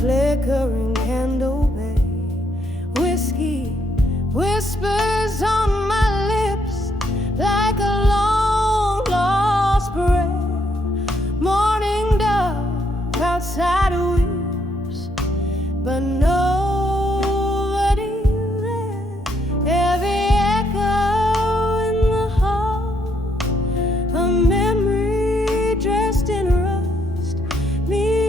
Flickering candle bay, whiskey whispers on my lips like a long lost prayer. Morning dove outside weeps, but nobody there. Every echo in the hall, a memory dressed in rust. Me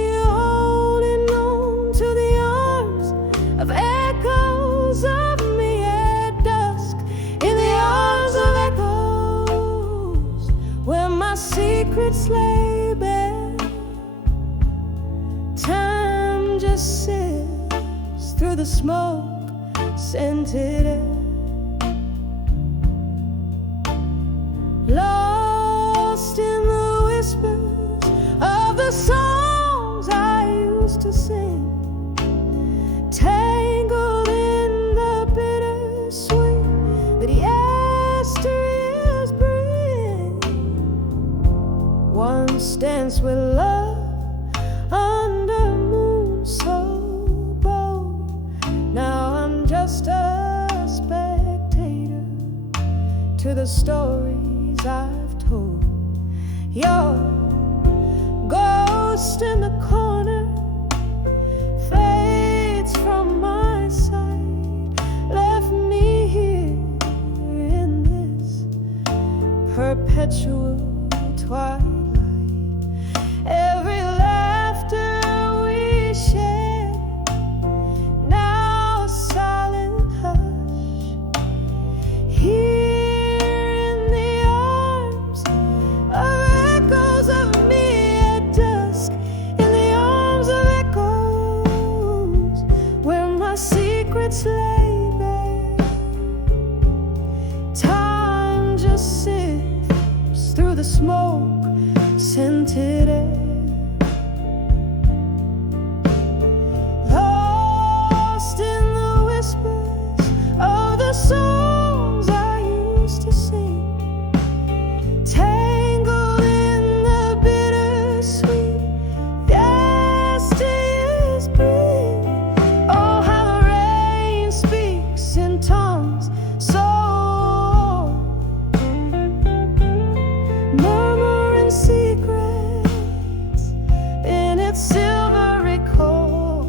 of echoes of me at dusk, in the arms of echoes, where my secrets lay bare. Time just sifts through the smoke scented air, lost in the whispers of the songs I used to sing, tangled in the bittersweet that yesteryears bring. Once danced with love under moon so bold. Now I'm just a spectator to the stories I've told. Your ghost in the corner fades from my sight, left me here in this perpetual twilight. Every laughter we shared, now a silent hush. Here in the arms of echoes of me at dusk, in the arms of echoes, where my secrets lay bare. Time just sifts through the smoke scented air, lost in the whispers of the songs I used to sing, tangled in the bittersweet yesteryears bring. Oh, how the rain speaks in tongues so murmuring secrets in its silvery core,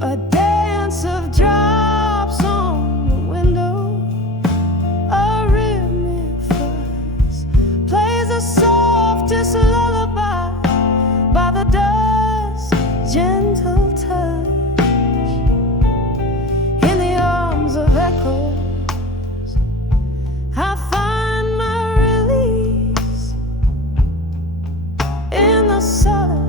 a dance of drops on the window, a rhythmic fuzz plays the softest lullaby by the dusk, gentle touch. In the arms of echoes, I find my release in the solitude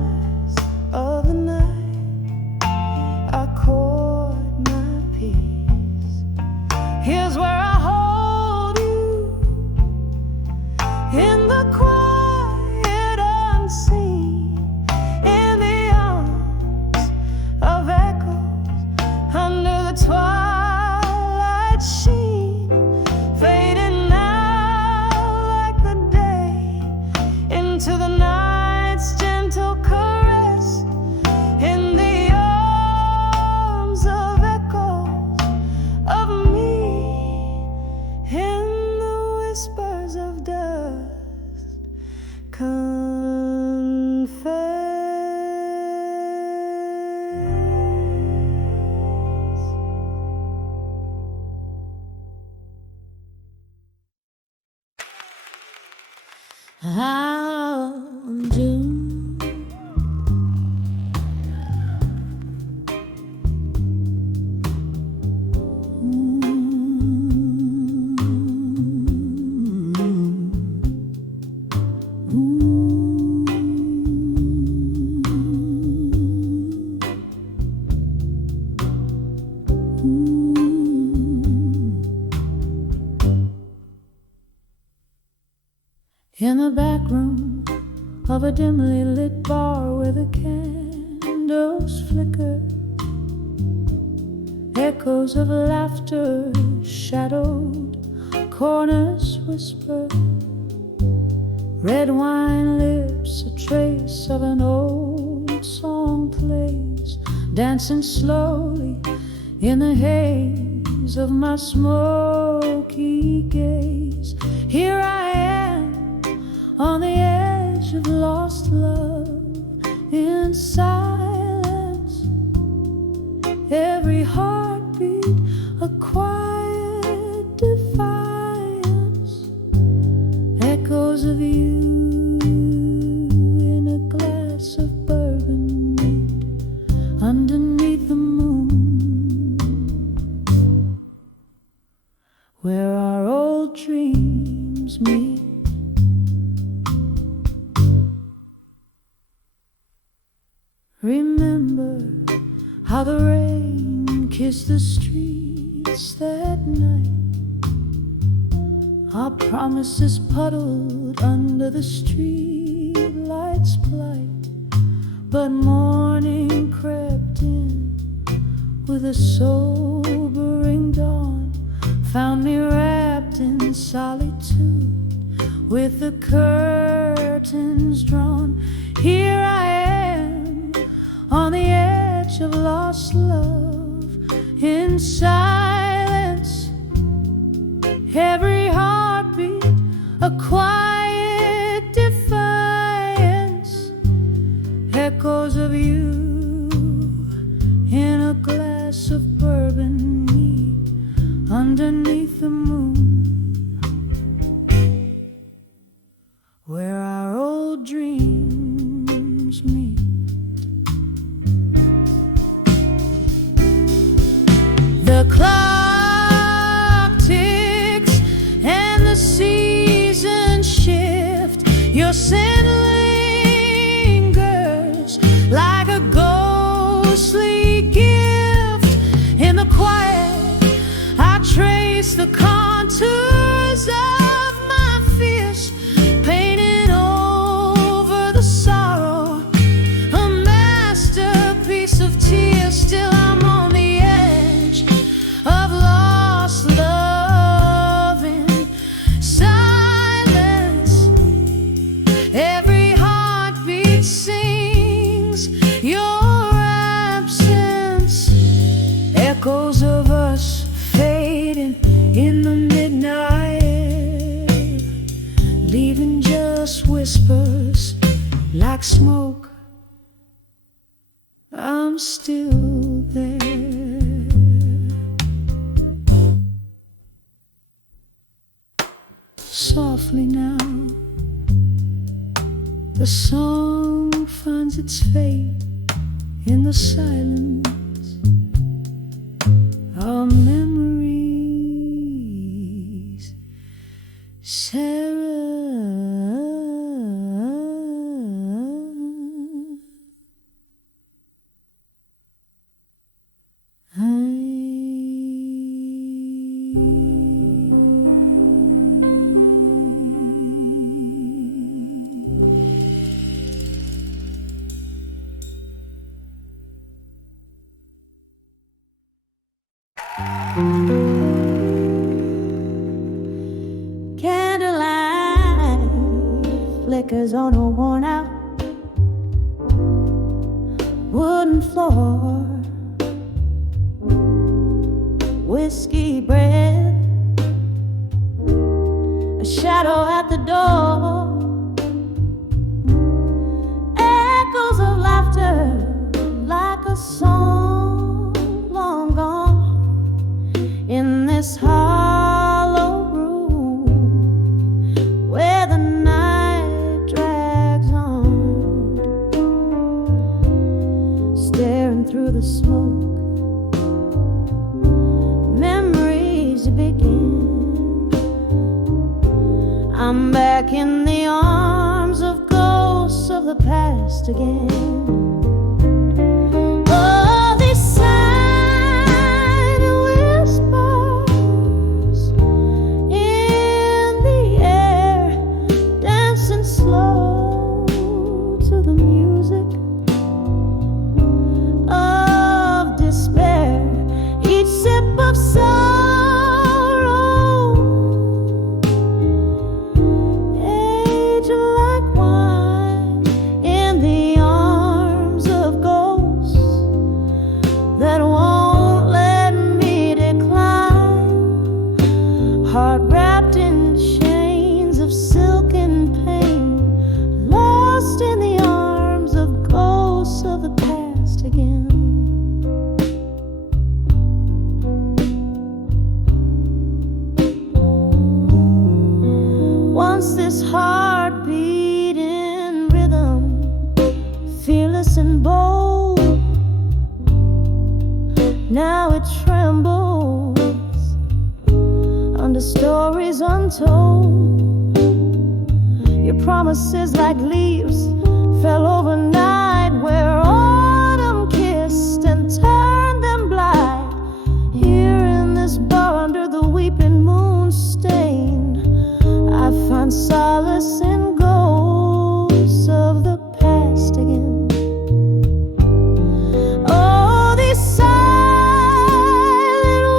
in the back room of a dimly lit bar where the candles flicker. Echoes of laughter shadowed, corners whisper. Red wine lips, a trace of an old song plays, dancing slowly in the haze of my smoky gaze. Here I am on the edge of lost love, in silence, every heartbeat a quiet defiance. Echoes of you in a glass of bourbon neat underneath the moon, where our old dreams meet. Remember how the rain kissed the streets that night. Our promises puddled under the street light's plight. But morning crept in with a sobering dawn, found me wrapped in solitude with the curtains drawn. Here I am on the edge of lost love, in silence, every heartbeat a quiet defiance. Echoes of you in a glass of bourbon neat underneath the moon, where our old dreams meet. The clock ticks and the seasons shift. Your scent lingers like a ghostly gift. In the quiet, I trace the contours of my fears, painted over the sorrow, a masterpiece of tears. Still I'm on the edge of lost love in silence. Every heartbeat sings your absence. Echoes of us fading in the midnight air, leaving just whispers like smoke. I'm still there. Softly now, the song finds its fate in the silence. Our memories, Sarah. Candlelight flickers on a worn out wooden floor. Whiskey breath, a shadow at the door. Echoes of laughter like a song long gone. In this hollow room where the night drags on, staring through the smoke, memories begin. I'm back in the arms of ghosts of the past again. Oh, these silent whispers in the air dance endless and bold. Now it trembles under stories untold. Your promises like leaves fell overnight, where autumn kissed and turned them blind. Here in this bar under the weeping moon stain, I find solace in ghosts of the past again. Oh, these silent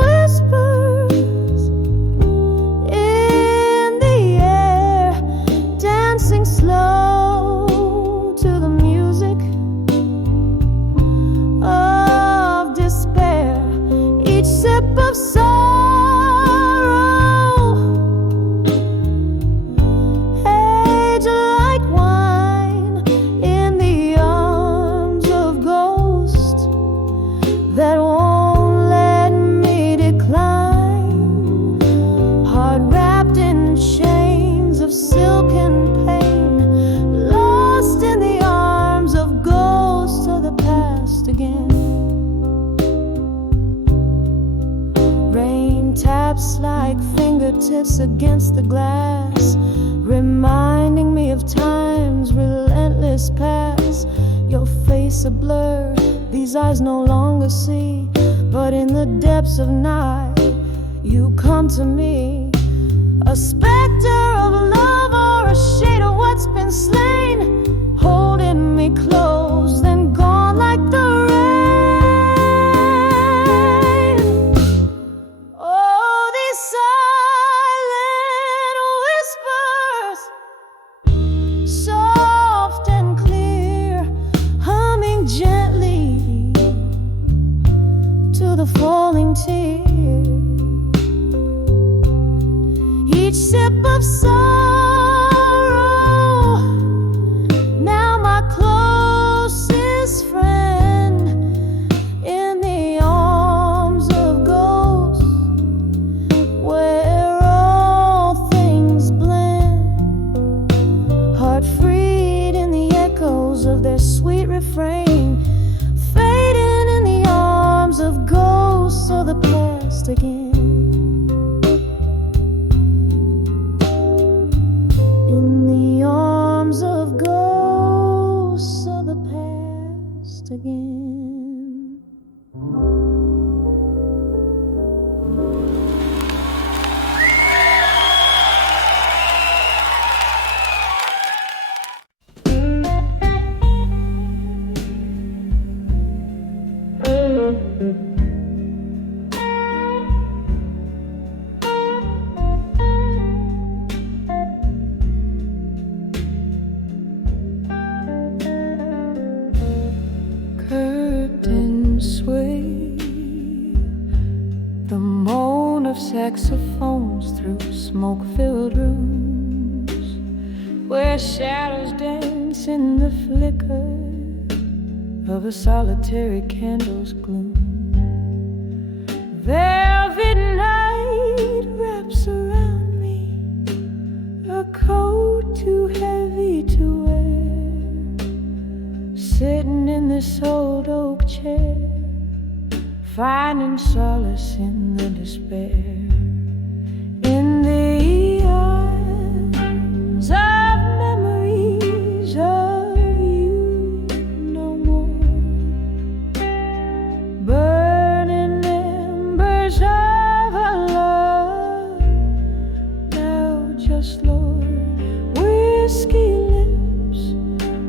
whispers in the air, dancing slow to the music of despair. Each sip of sorrow, age like wine in the arms of ghosts that won't let me decline. Heart wrapped in chains of silk and pain, lost in the arms of ghosts of the past again. Rain taps like fingertips against the glass, reminding me of time's relentless past. Your face a blur, these eyes no longer see, but in the depths of night you come to me. A specter of love or a shade of what's been slain, holding me close, then gone like the rain. Oh, these silent whispers, soft and clear, humming gently to the falling tear. Each sip of sorrow, now my closest friend, in the arms of ghosts where all things blend. Heart freed in the echoes of their sweet refrain, fading in the arms of ghosts of the past again. In the arms of ghosts of the past again. Curtains sway, the moan of saxophones through smoke-filled rooms, where shadows dance in the flicker of a solitary candle's gloom. Velvet night wraps around me, a coat too heavy to wear, sitting in this old oak chair, finding solace in the despair. In the arms of memories of you no more, burning embers of a love now just Lord. Whiskey lips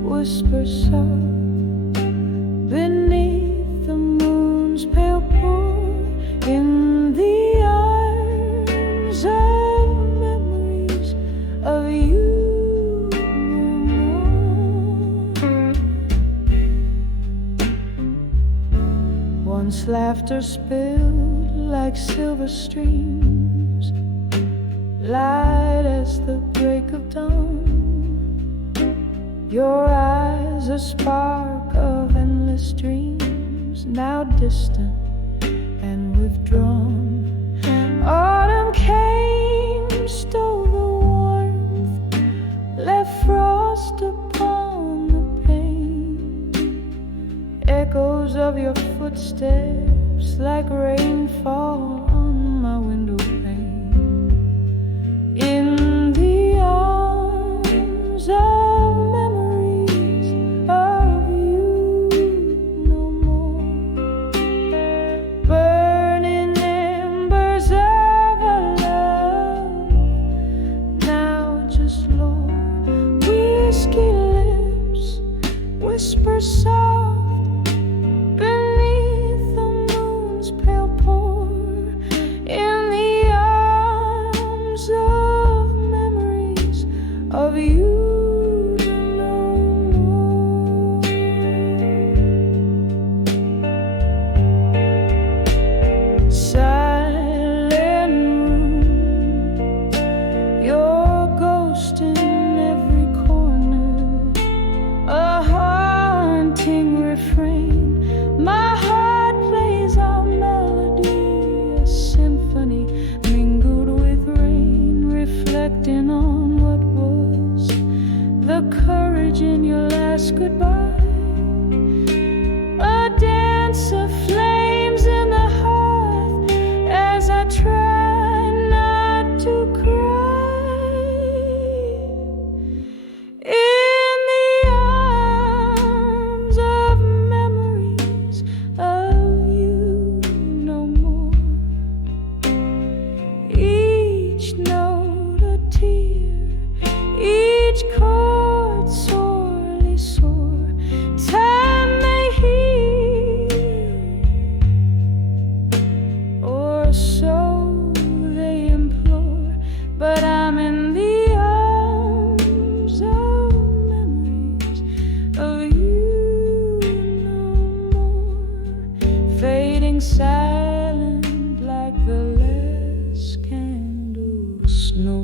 whisper soft beneath the moon's pale pour, in the arms of memories of you no more. Once laughter spilled like silver streams, light as the break of dawn. Your eyes a spark of endless dreams, now distant and withdrawn. Autumn came, stole the warmth, left frost upon the pane. Echoes of your footsteps like rainfall on my window pane. In the arms of memories of you no more. Burning embers of a love now just Lord. Whiskey lips whisper soft beneath the moon's pale pour. In the arms of memories of you no more. Silent room, your ghost in every corner, a haunting refrain. My heart plays our melody, a symphony mingled with rain, reflecting on what was, the courage in your last goodbye. A dance of flames in the hearth as I try not to cry. In the arms of memories of you no more. Each note a tear, each chord sorely sore. Time may heal, or so they implore, but I'm in the arms of memories of you no more. Fading silent like the last candle snow.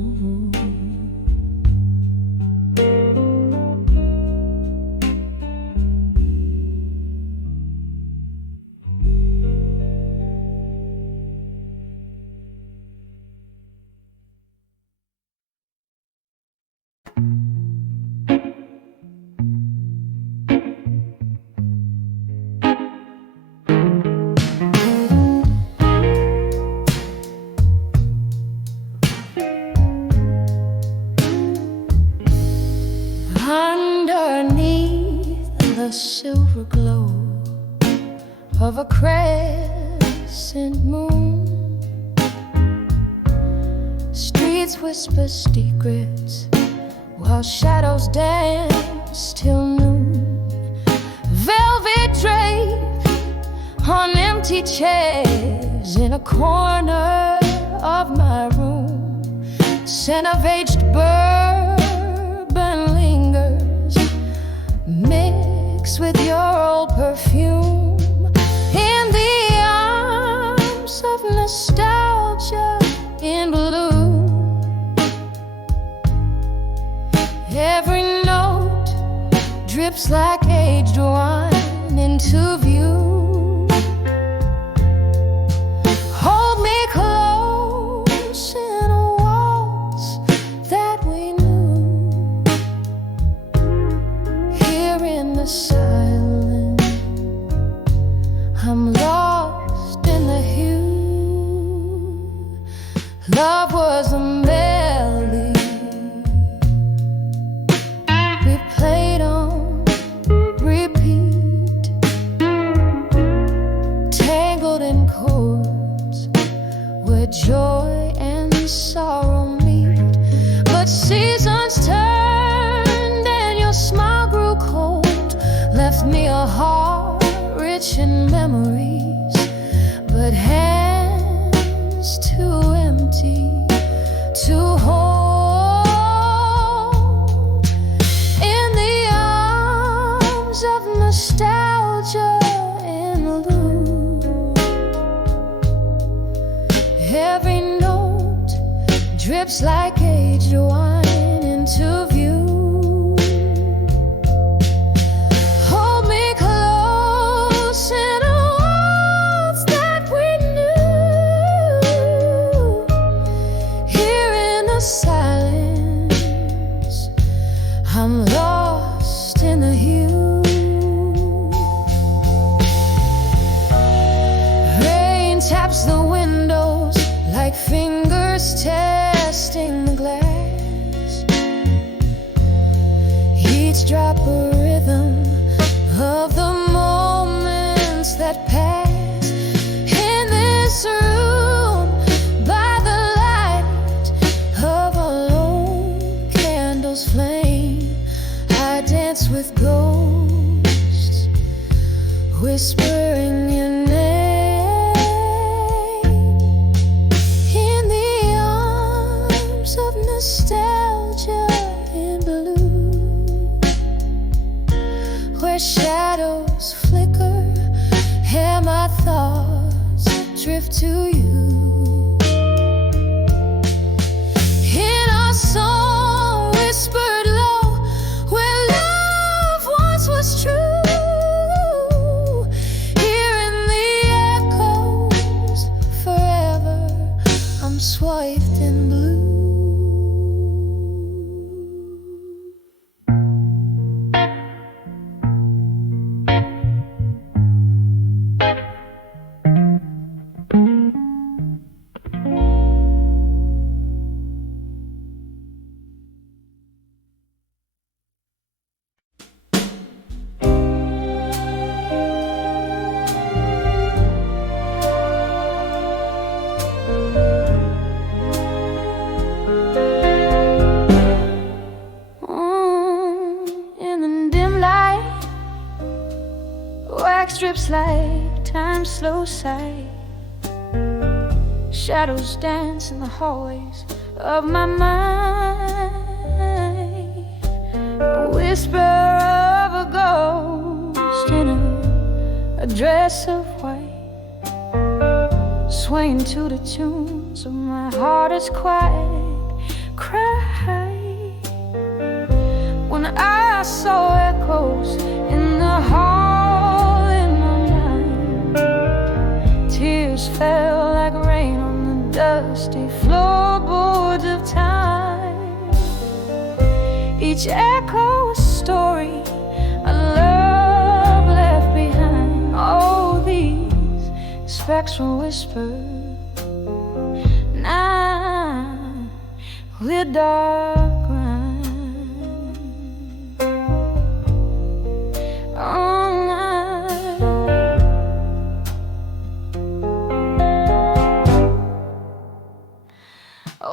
Underneath the silver glow of a crescent moon, streets whisper secrets while shadows dance till noon. Velvet drape on empty chairs in a corner of my room. Scent of aged bourbon lingers, mixed with your old perfume. In the arms of nostalgia in blue, every note drips like aged wine into view. Hold me close in a waltz that we knew. Here in the silence, I'm lost in the hue. Love was a melody we played on repeat, tangled in chords where joy and sorrow meet. But seasons turned and your smile grew cold, left me a heart rich in memories, but hands too empty to hold. In the arms of nostalgia in blue, every note drips like aged wine into view. Hold me close in a waltz that we knew. Here in the silence, I'm lost in the hue. whispering your name in the arms of nostalgia in blue, where shadows flicker and my thoughts drift to you. In our song whispered low, where love once was true, swathed in blue. Strips like time's slow sight, shadows dance in the hallways of my mind. A whisper of a ghost in a dress of white, swaying to the tunes of my heart is quiet. Cry when I saw echoes in the hall. Tears fell like rain on the dusty floorboards of time. Each echo a story, a love left behind. Oh, these spectral whispers now with dark rhyme. Oh,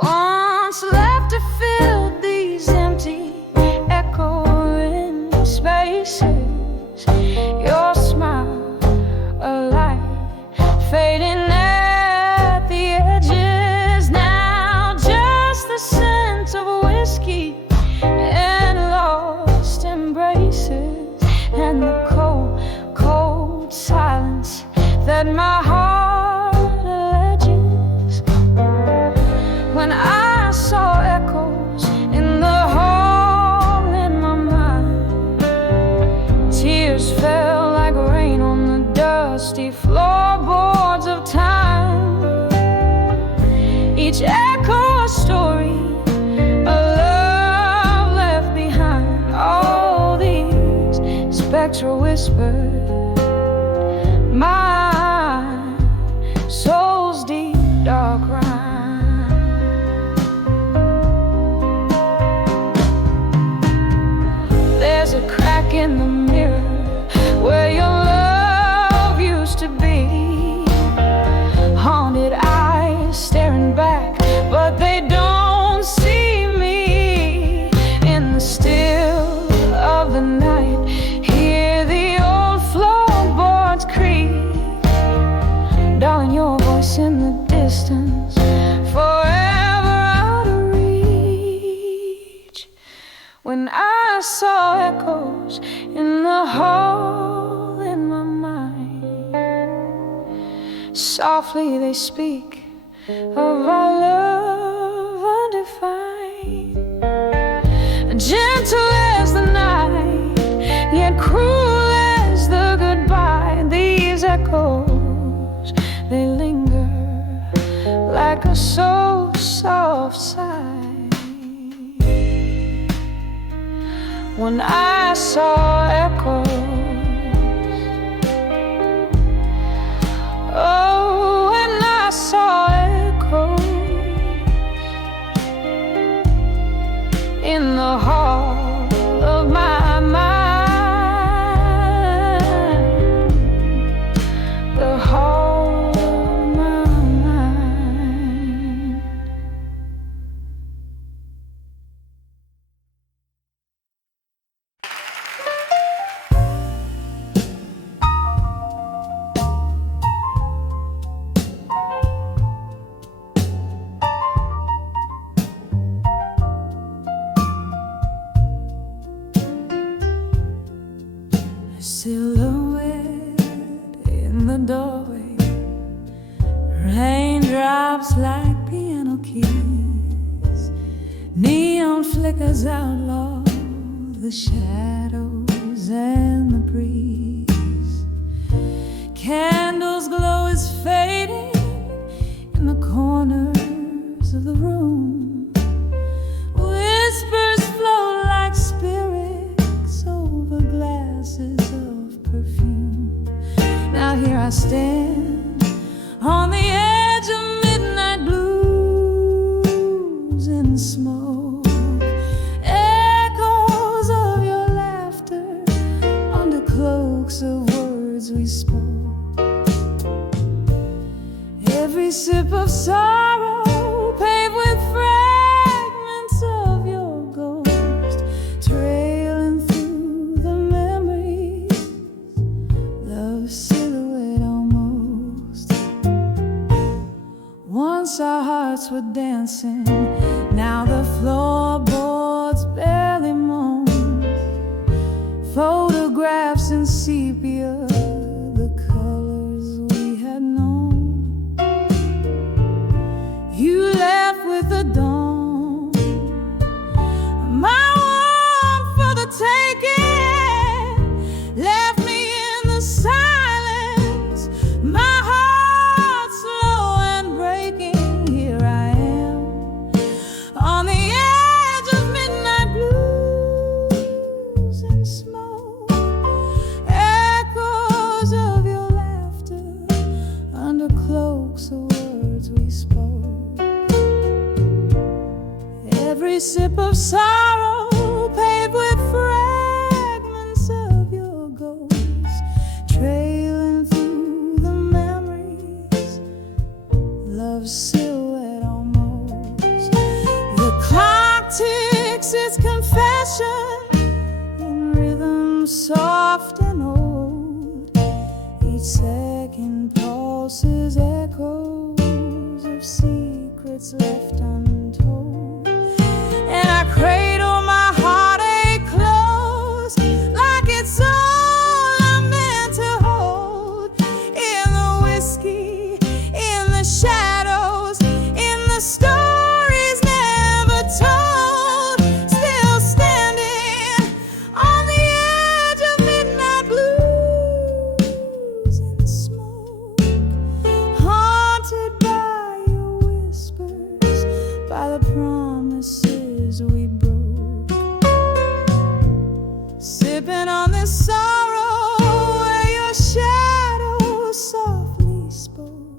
once left to fill these empty echoing spaces. Your smile, a light fading at the edges. Now just the scent of whiskey and lost embraces, and the cold, cold silence that my heart alleges. When I saw echoes in the hall in my mind, tears fell like rain on the dusty floorboards of time. Each echo a story, a love left behind. All these spectral whispers, my soul's deep dark rhyme. There's a crack in the mirror where your love used to be. Haunted eyes staring back, but they don't see me. In the still of the night, hear the old floorboards creak. Darling, your voice in the distance, forever out of reach. When I saw echoes in the hall in my mind, softly they speak of our love undefined. Gentle as the night, yet cruel as the goodbye. These echoes, they linger like a so soft sigh. When I saw echoes, oh, when I saw echoes in the hall of my mind, the hall of my mind. doorway. Raindrops like piano keys. Neon flickers outlaw the shadows and the breeze. Candles glow is fading in the corners of the room. Whispers flow like spirits over glasses of perfume. Now here I stand on the edge of midnight blues and smoke. Echoes of your laughter under cloaks of words we spoke. Every sip of sorrow paved with fragments of your ghost, trailing through the memories, love's silhouette almost. Once our hearts were dancing, now the floorboards barely moan. Photographs in sepia, the colors we had known. You left with the dawn, my one for the taking. Left me in the silence, my heart slow and breaking. Here I am on the edge of midnight blues and smoke. Echoes of your laughter under cloaks of words we spoke. Every sip of sorrow paved with fragments of your ghost, trailing through the memories, love's silhouette almost. The clock ticks its confession in rhythm soft and old. Each second pulses echoes of secrets left untold. And I cradle my heartache close, like it's all I'm meant to hold. In the whiskey, in the shadows, in the stories never told. Still standing on the edge of midnight blues and smoke. Haunted by your whispers, by the promises we broke. Sipping on this sorrow where your shadow softly spoke.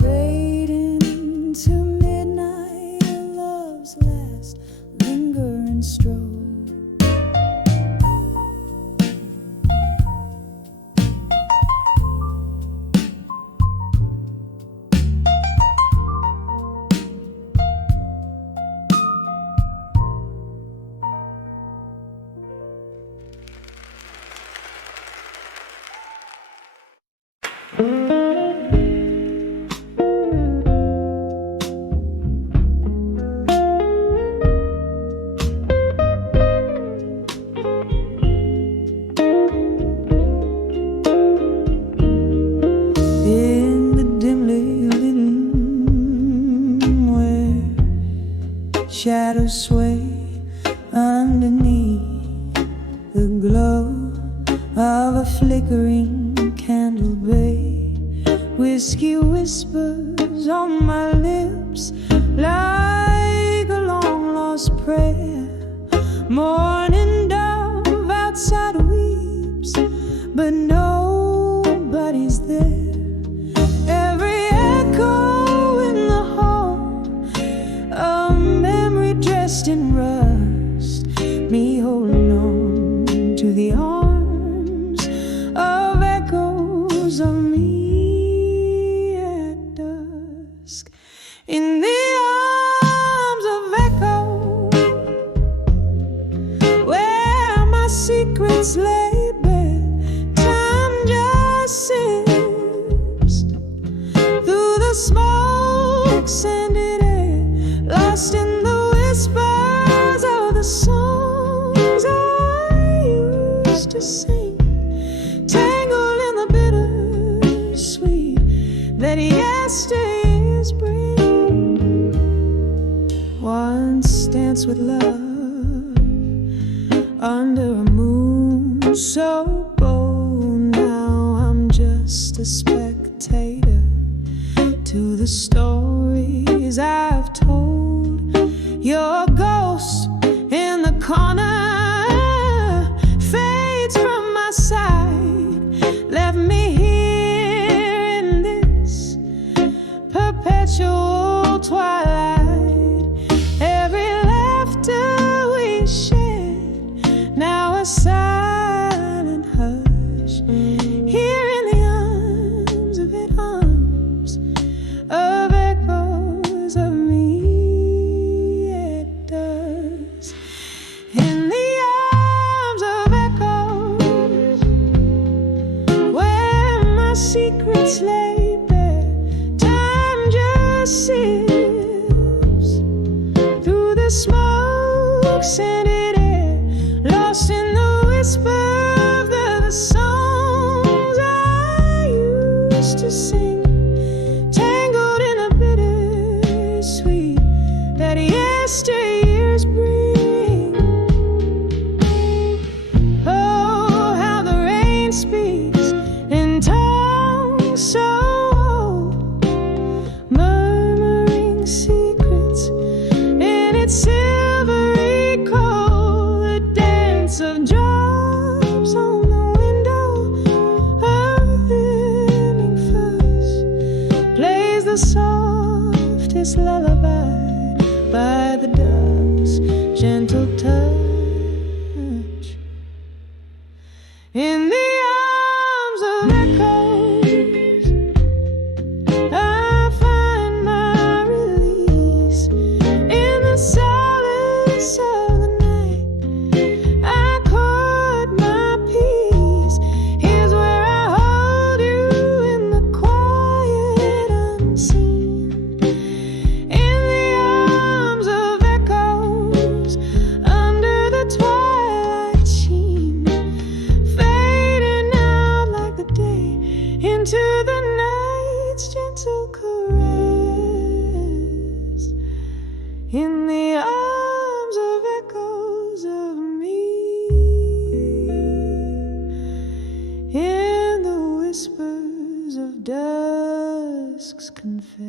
Fading into midnight, love's last lingering stroke. In the dimly lit room where shadows sway underneath the glow of a flickering candle bay. Whiskey whispers on my lips like a long lost prayer. Morning dove outside weeps, but nobody's there. Every echo in the hall, a memory dressed in rust, me holding on to the arms of echoes of me at dusk. In the arms of echo, where my secrets lay bare, time just sips through the smoke scented air, lost in the whispers of the songs I used to sing, tangled in the bitter nights with love under a moon so bold. Now I'm just a spectator to the stories I've told. Your ghost in the corner fades from my side, left me here in this perpetual twilight. Every laughter we shared, now a silent hush, here in the arms of it, arms of echoes of me. It does. In the arms of echoes, where my secrets lay bare, time just sifts through the smoke-scented air, lost in the whisper of the songs I used to sing, tangled in a bittersweet that yesteryears bring. Oh, how the rain speaks in tongues so old, murmuring secrets in its silvery cold. The dance of drops on the window, a living fuzz plays the softest lullaby by the dusk's gentle touch. In the arms of echoes, I find my release. In the solace of the night, I caught my peace. Here's where I hold you in the quiet unseen. In the arms of echoes, under the twilight sheen, fading out like the day into the night's gentle caress. In the arms of echoes of me, in the whispers of dusk's confess.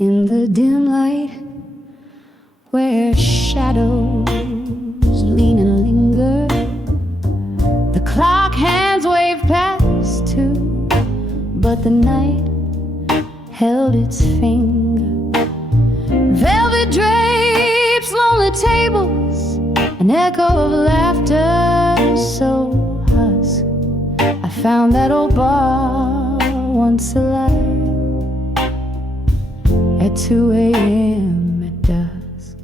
In the dim light, where shadows lean and linger, the clock hands wave past 2, but the night held its finger. Velvet drapes, lonely tables, an echo of laughter so husk. I found that old bar once alive at 2 a.m. at dusk.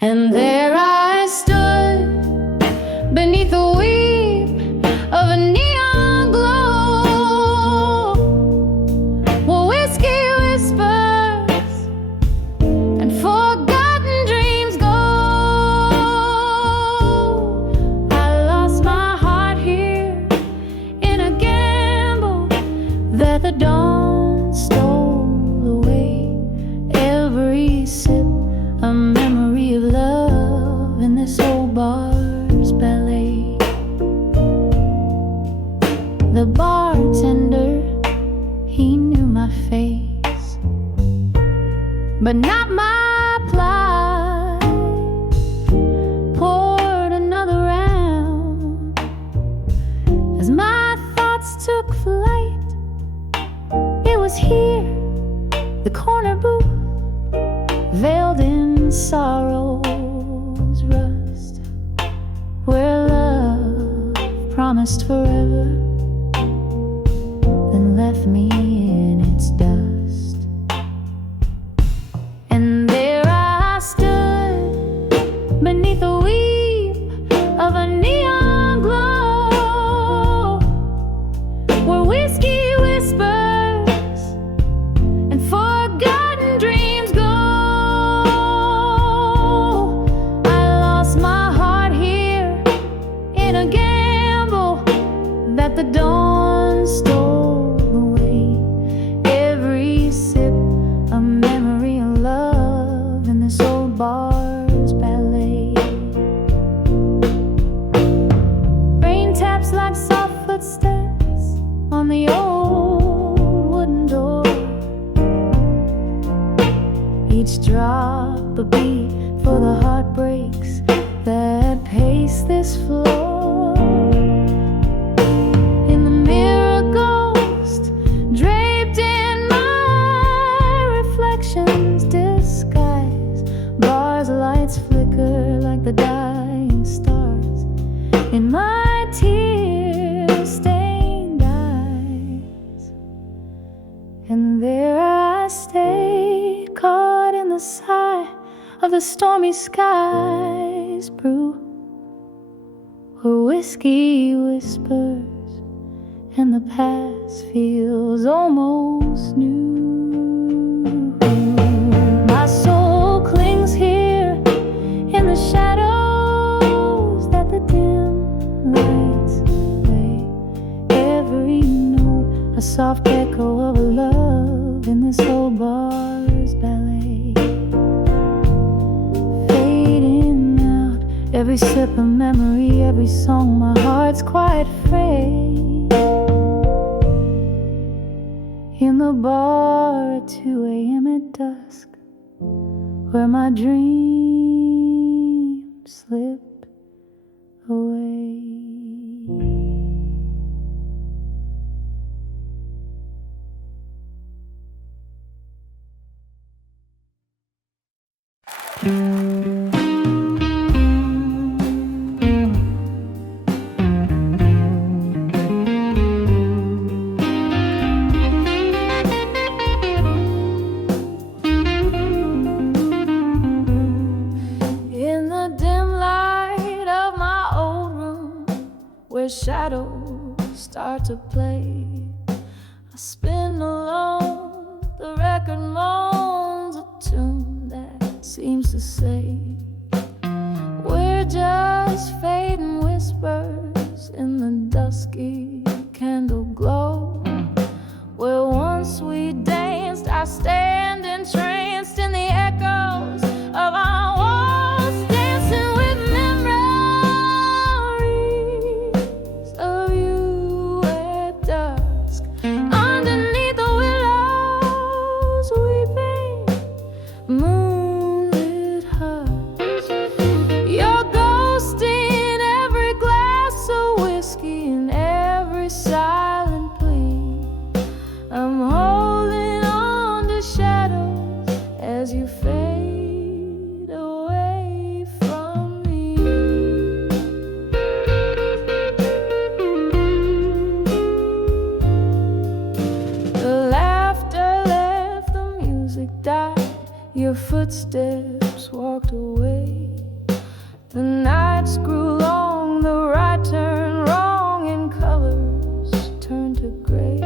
And there I stood beneath the weep of a neon glow, where whiskey whispers and forgotten dreams go. I lost my heart here in a gamble that the dawn stole away. Every sip a memory of love in this old bar's ballet. The bartender, he knew my face, but not my plight. Poured another round as my thoughts took flight. It was here, the corner booth, veiled in sorrow's rust, where love promised forever, then left me in its dust. And there I stood beneath the weep of a neon glow, where whiskey whispers and forgotten dreams go. that the dawn stole away. Every sip a memory of love in this old bar's ballet. Rain taps like soft footsteps on the old wooden door. Each drop a beat for the heartbreaks that pace this floor. In the mirror, ghost draped in my reflection's disguise. Bars, lights flicker like the dying stars in my tear-stained eyes. And there I stayed, caught in the sigh of the stormy skies brew, where whiskey whispers and the past feels almost new. My soul clings here in the shadows that the dim lights lay. Every note a soft echo of a love in this old bar's ballet. Fading out, every sip of memory, every song, my heart's quite afraid. In the bar at 2 a.m. at dusk, where my dreams slip away. Shadows start to play, I spin alone, the record moans a tune that seems to say, we're just fading whispers in the dusky candle glow. Where once we danced, I stand entranced in the echoes of our walls, dancing with memories of you at dusk. Underneath the willows, weeping, moonlit hush. Your ghost in every glass of whiskey, in every silent plea. I'm holding on to shadows as you fade away from me. The laughter left, the music died, your footsteps walked away. The nights grew long, the right turned wrong, and colors turned to gray.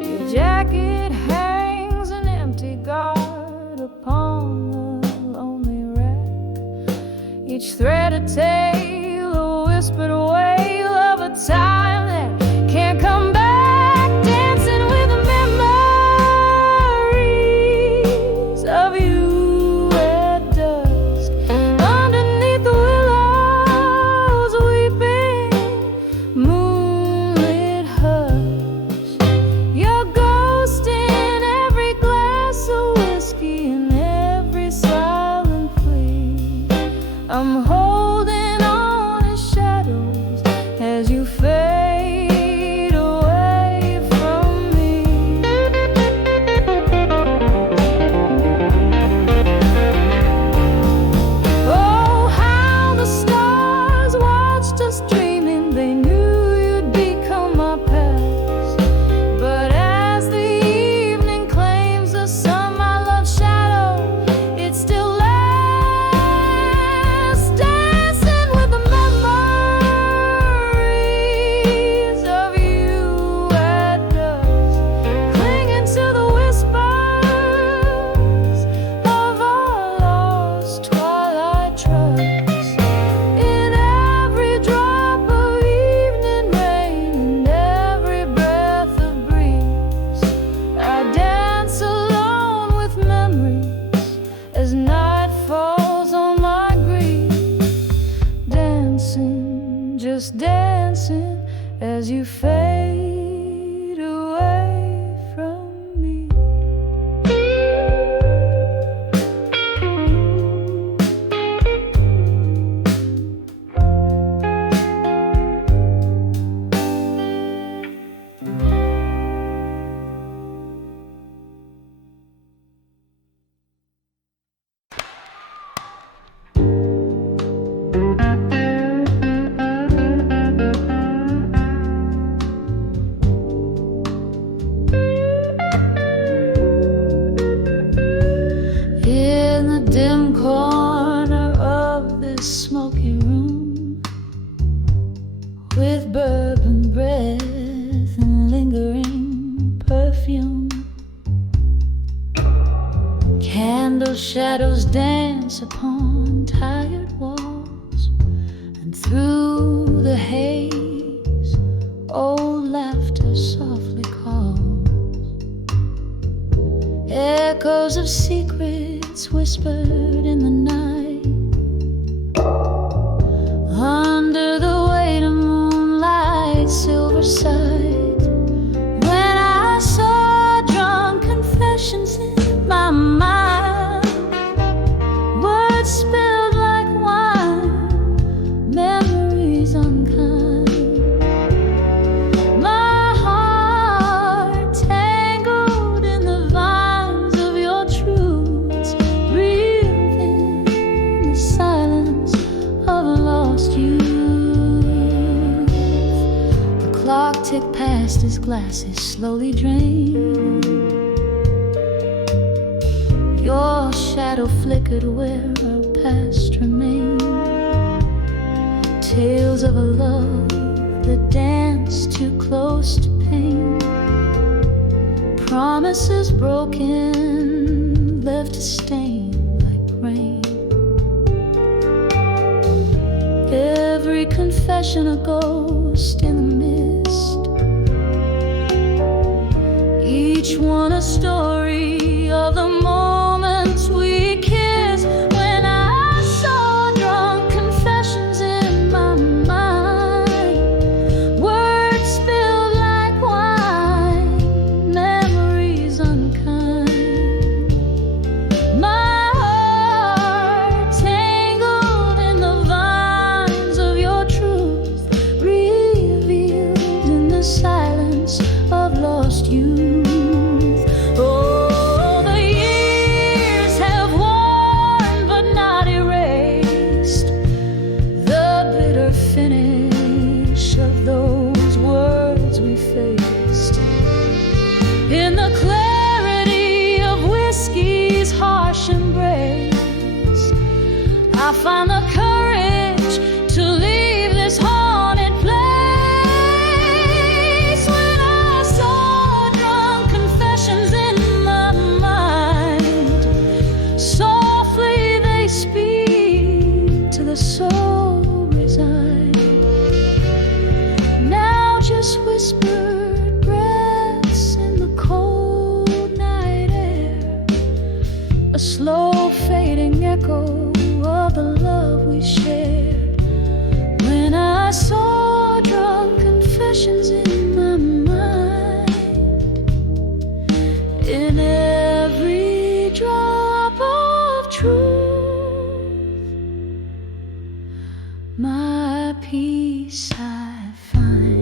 Your jacket hangs an empty guard upon the lonely rack. Each thread a tale, a whispered wail of a time that can't come back. Dancing with the memories of you at dusk. Underneath the willows, weeping, moonlit hush. Your ghost in every glass of whiskey, in every silent plea. I'm holding on in shadows as you fade away from me. Oh, how the stars watched us dreaming, they knew you'd become my past. But as the evening claims the sun, my love's shadow, it still lasts. Dancing with the memories of you at dusk, clinging to the whispers of our lost twilight trust. In every drop of evening just dancing as you fade away from me. Dim corner of this smoky room, with bourbon breath and lingering perfume, candle shadows dance upon tired walls, and through the haze old laughter softly calls, echoes of secrets whispered in the night, under the weight of moonlight silver side. When I saw drunk confessions in my mind, words spilled like wine, memories unkind, my heart tangled in the vines of your truths, breathing the silence of a lost youth. The clock ticked past as glasses slowly drained, your shadow flickered where our past remained, tales of a love that danced too close to pain, promises broken, left a stain like rain. Every confession a ghost in the mist, each one a story of the moments we kissed. When I saw drunk confessions in my mind, words spilled like wine, memories unkind, my heart tangled in the vines of your truth, revealed in the silence of lost youth. Oh, the years have worn but not erased the bitter finish of those words we faced. In the clarity of whiskey's harsh embrace, I find the courage to leave this haunted place. When I saw drunk confessions in my mind, softly they speak to the soul resigned. Now just whispered breaths in the cold night air, a slow fading echo of the love we shared. When I saw drunk confessions in my mind, in every drop of truth, my peace I find.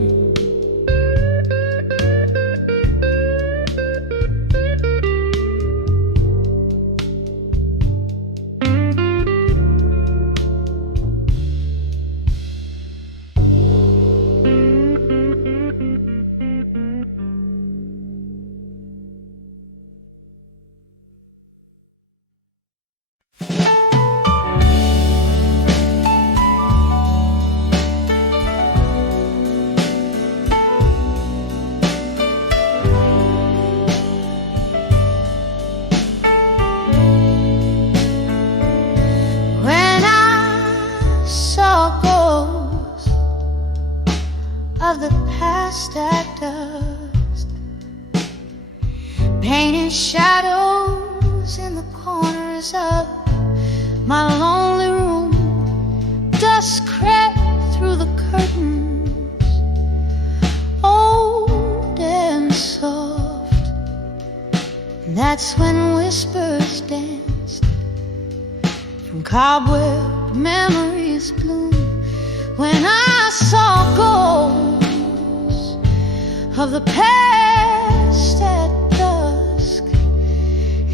When I saw ghosts of the past at dusk, painted shadows in the corners of my lonely room, dusk crept through the curtains curtains, old and soft. And that's when whispers danced from cobweb memories bloom. When I saw ghosts of the past at dusk,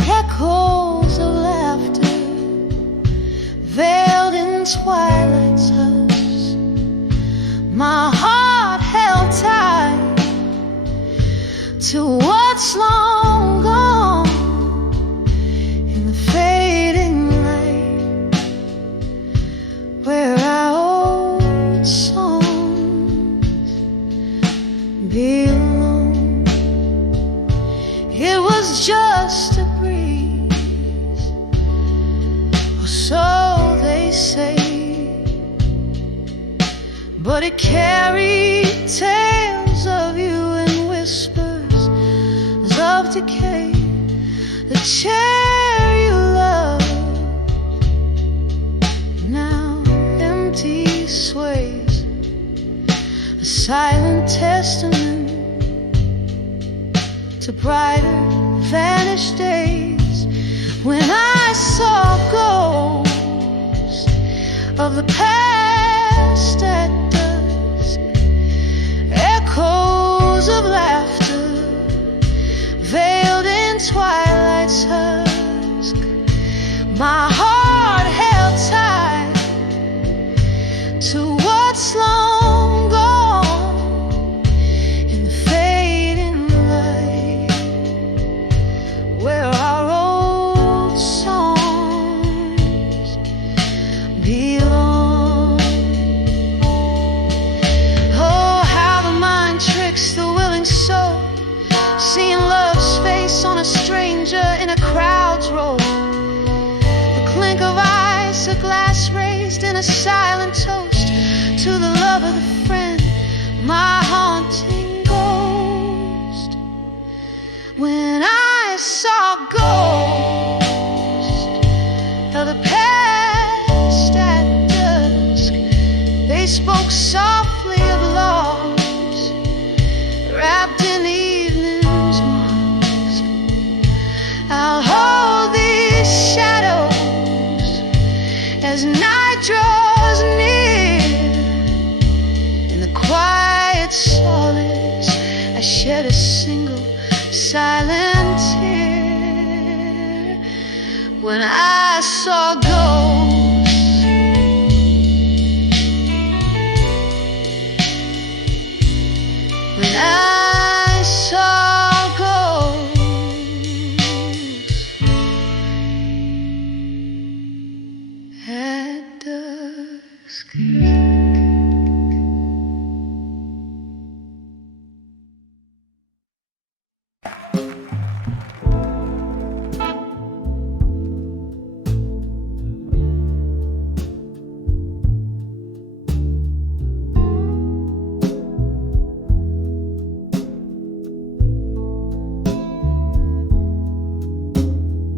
echoes of laughter veiled in twilight's hush, my heart held tight to what's long gone in the fading light, where our old songs belong. It was just a breeze, or so they say, but it carried tales of you and whispers of decay. The chair you loved now empty sways, a silent testament to brighter vanished days. When I saw ghosts of the past at dusk, echoes of laughter veiled in twilight's husk, my heart held tight to what's long gone in the fading light, where our old songs belong. Oh, how the mind tricks the willing soul, seeing love's face on a stranger in a crowd's roll. The clink of ice, a glass raised in a silent toast to the love of the friend, my haunting ghost. When I saw ghosts of the past at dusk, they spoke softly of loss wrapped in evening's mask. I'll hold these shadows as night draws near. In the quiet solace, I shed a single silent tear. When I saw ghosts, when I saw ghosts at dusk.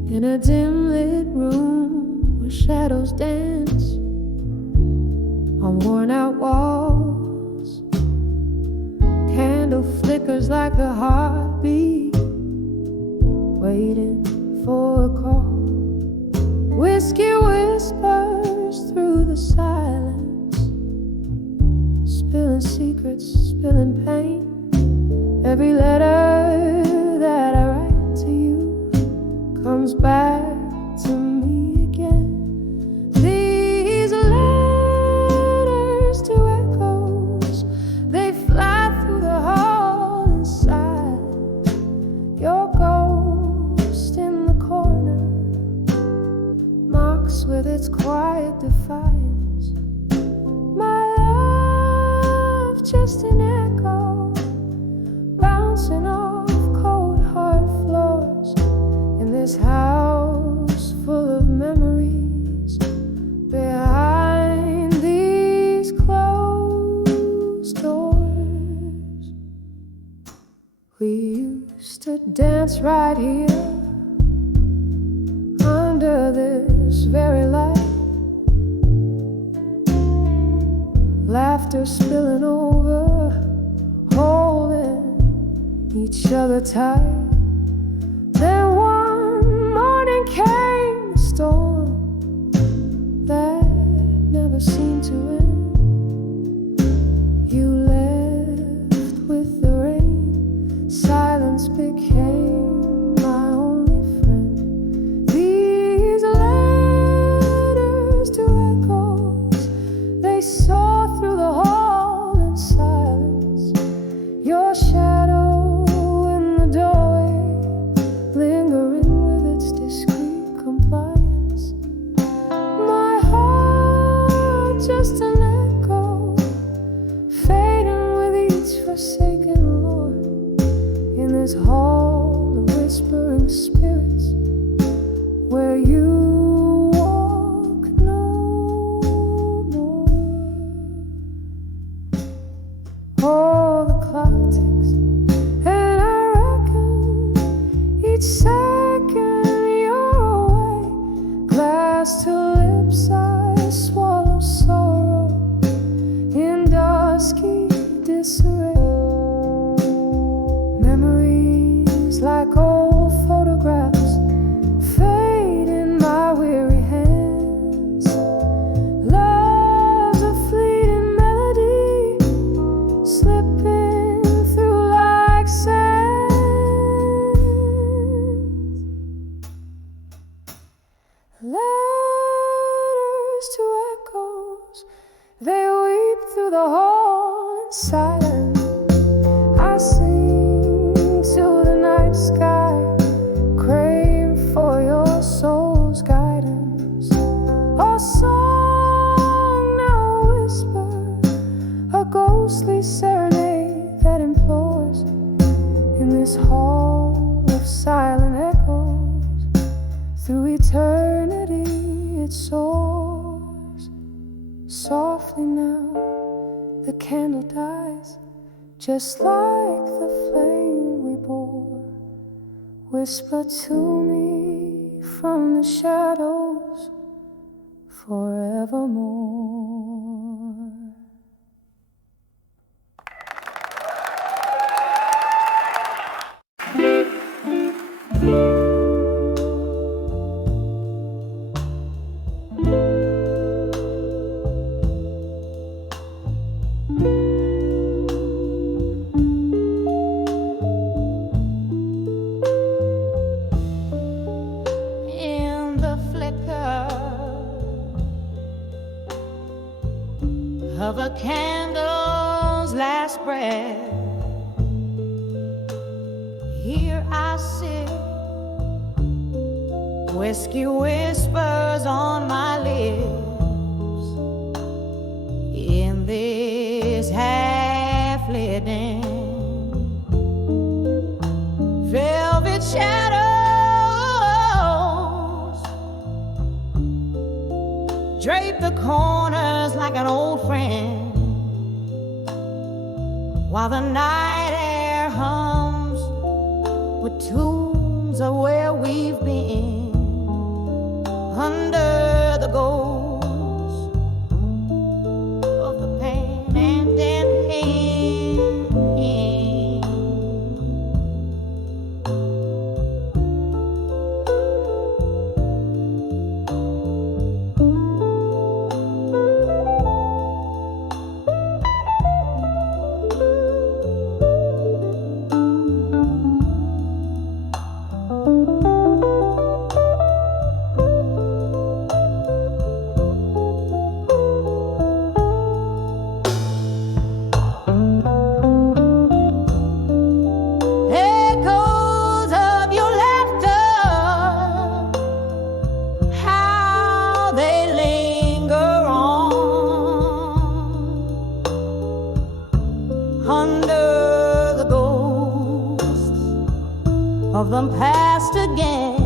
In a dim lit room where shadows dance on worn out walls, candle flickers like a heartbeat waiting for a call. Whiskey whispers through the silence, spilling secrets, spilling pain. Every letter that I write to you comes back to me again. These letters to echoes, they fly through the hall inside. Your ghost in the corner marks with its quiet defiance. My love, just an echo bouncing off cold hard floors in this house full of memories behind these closed doors. We used to dance right here under this very light, laughter spilling over, holding each other tight. Then one morning came a storm that never seemed to end. You left with the rain, silence became my only friend. These letters to echoes, they soar through the hall in silence. Your shadow in the doorway, lingering with its discreet compliance. My heart just an echo, fading with each forsaken Lord. In this hall of whispering spirits, where you walk no more. Oh, the clock ticks, and I reckon each second you're away. Glass to lips, I swallow sorrow in dusky disarray. Memories like old photographs fade in my weary hands. Love's a fleeting melody, slipping through like sand. Letters to echoes, they weep through the hall in silence. I sing to the night sky, crave for your soul's guidance. A song now whisper, a ghostly serenade that implores. In this hall of silent echoes, through eternity it soars. Softly now the candle dies, just like the flame we bore. Whisper to me from the shadows forevermore. In the flicker of a candle's last breath, here I sit, whiskey whispers on my lips. In this half-lit den, velvet shadows drape the corners like an old friend, while the night air hums with tunes of where we've been, under the ghost of the pain and pain. Echoes of your laughter, how they linger on under the ghosts of them past again.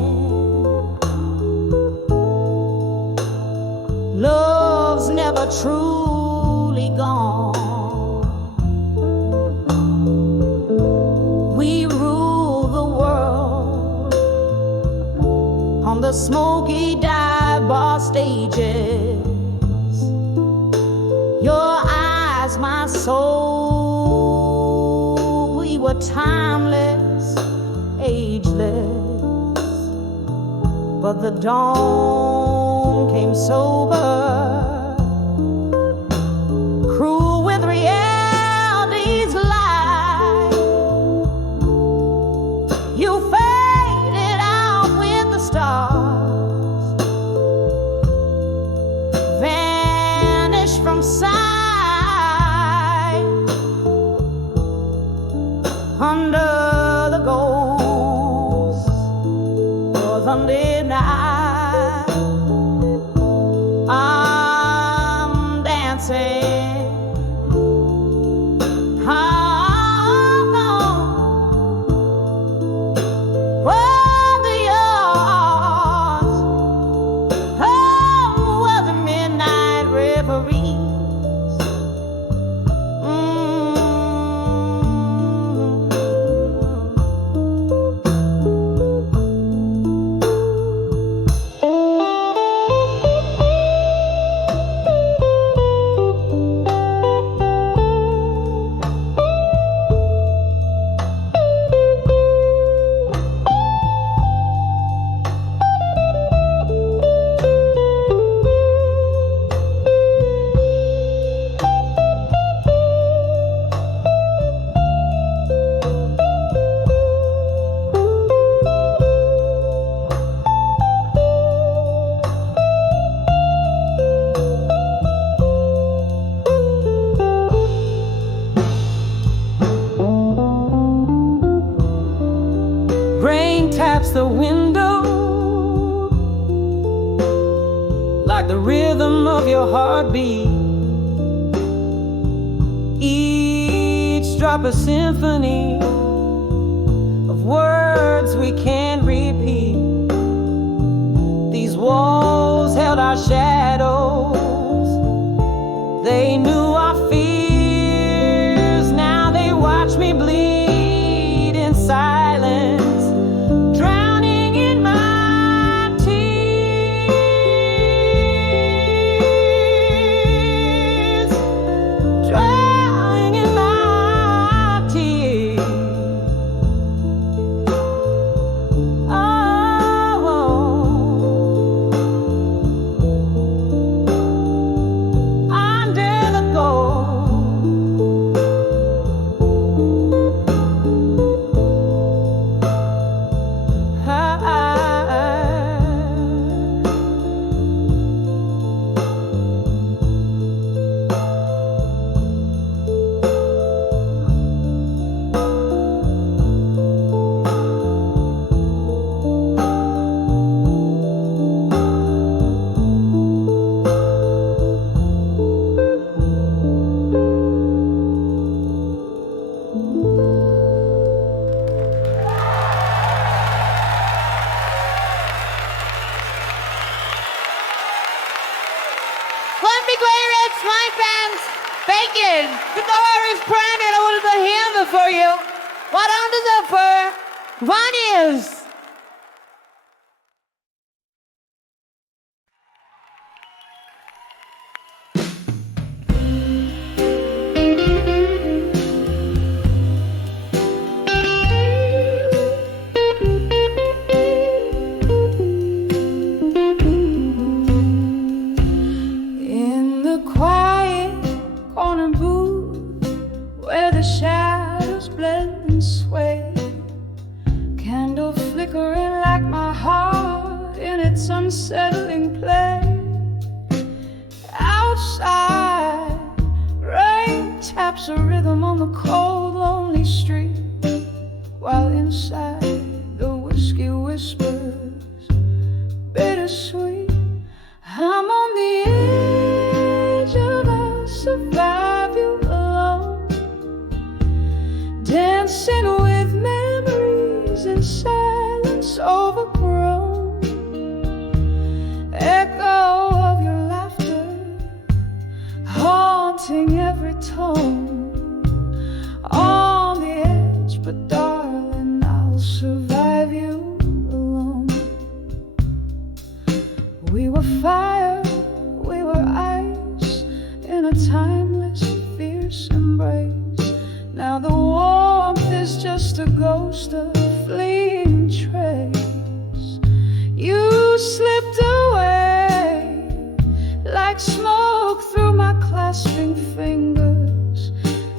Love's never truly gone. We rule the world on the smoky dive bar stages. Your eyes were timeless, ageless, but the dawn came sober, cruel with reality's lie. You faded out with the stars, vanished from sight. Under the ghost of Sunday night, I'm dancing. I'm gone where the yards where the midnight reverie. Rain taps the window like the rhythm of your heartbeat. Each drop a symphony of words we can't repeat. These walls held our shadows. They knew our fears. Now they watch me bleed in silence. For you, what on the for one is. In the quiet corner booth where the shadows blend and sway, candle flickering like my heart in its unsettling play. Outside, rain taps a rhythm on the cold, lonely street, while inside the whiskey whispers bittersweet. I'm on the edge of a survive you alone, dancing with memories in silence overgrown. Echo of your laughter haunting every tone. On the edge, but darling, I'll survive you alone. We were fire, we were ice, in a timeless, fierce embrace. Now the warmth is just just a ghost, a fleeting trace. You slipped away like smoke through my clasping fingers.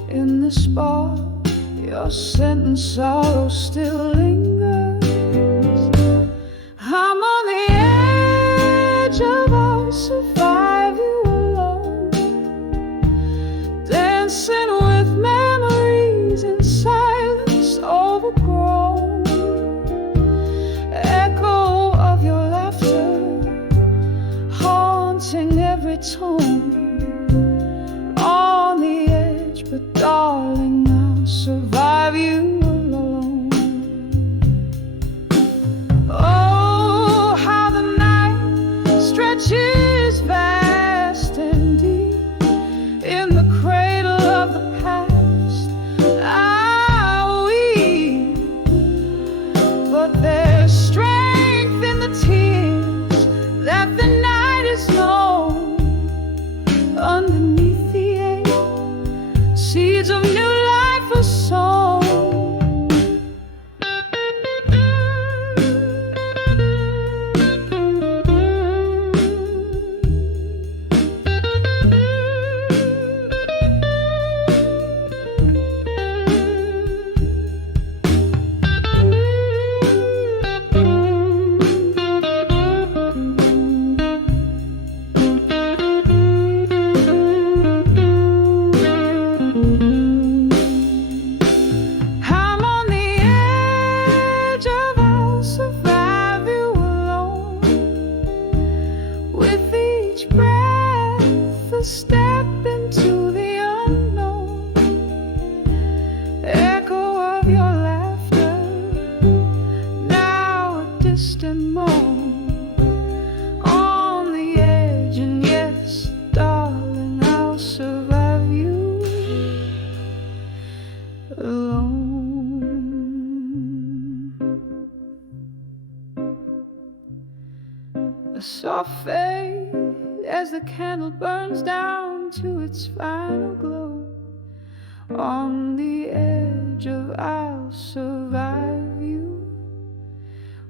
In the spark, your scent and sorrow still lingers. I'm on the edge of our survival alone, dancing with memories in silence overgrown. Echo of your laughter haunting every tone. On the edge, but darling, I'll survive you alone. Oh, how the night stretches vast and deep in the cradle of the past. I weep, but there's strength in the tears that the night is known. Underneath the ache, seeds of new life are sown. I'm on the edge of I'll survive you alone. With each breath, a step into the unknown. Echo of your laughter, now a distant moan. On the edge, and yes, darling, I'll survive you alone. A soft fade as the candle burns down to its final glow. On the edge of I'll survive you,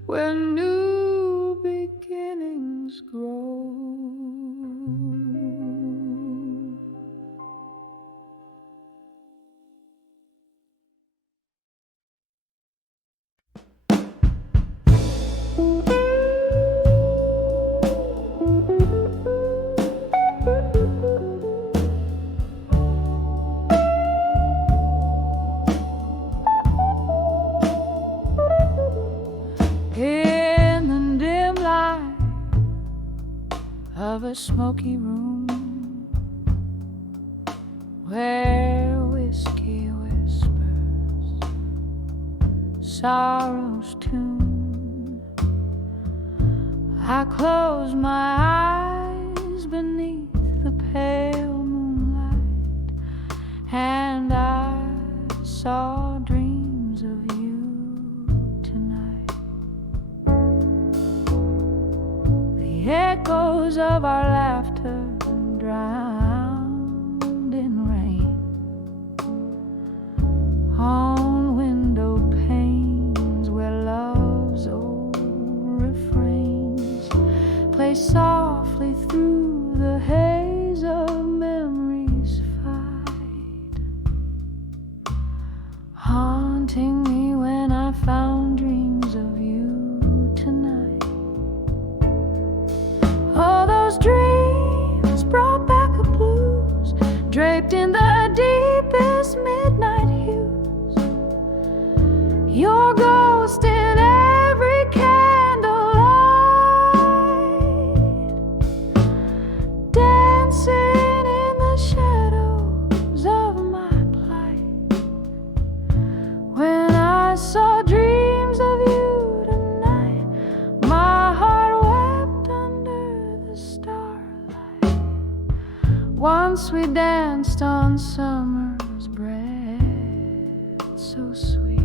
where new beginnings grow. In the dim light of a smoky room, where whiskey whispers sorrow's tune, I close my eyes beneath the pale moonlight, and I saw dreams of you tonight. The echoes of our laughter drowned in rain on window panes where love's old refrains play softly through the haze of memories fight, haunting me when I found dreams of you tonight. All those dreams brought back a blues draped in the deepest midnight hues. Your ghost in every candlelight, dancing in the shadows of my plight. When I saw dreams of you tonight, my heart wept under the starlight. Once we danced on summer's breath so sweet.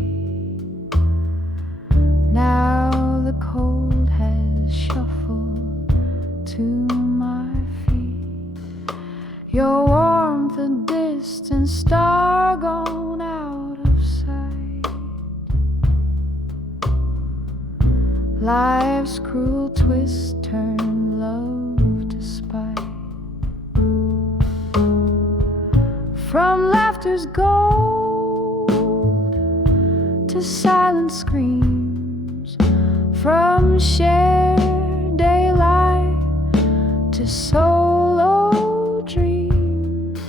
Now the cold has shuffled to my feet. Your warmth, a distant star gone out of sight. Life's cruel twists turn love to spite. From laughter's gold to silent screams, from shared daylight to solo dreams,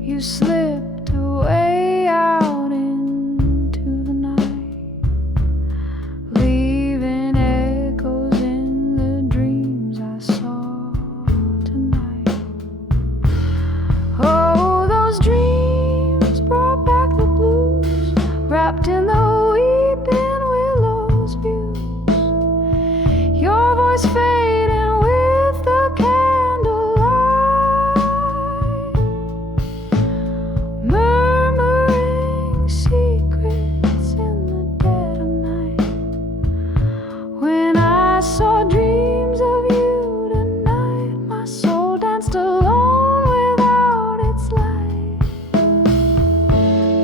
you slipped away out into the night, leaving echoes in the dreams I saw tonight. Oh, those dreams brought back the blues, wrapped in the weeping willows views. Your voice fading with the candlelight, murmuring secrets in the dead of night. When I saw dreams of you tonight, my soul danced alone without its light.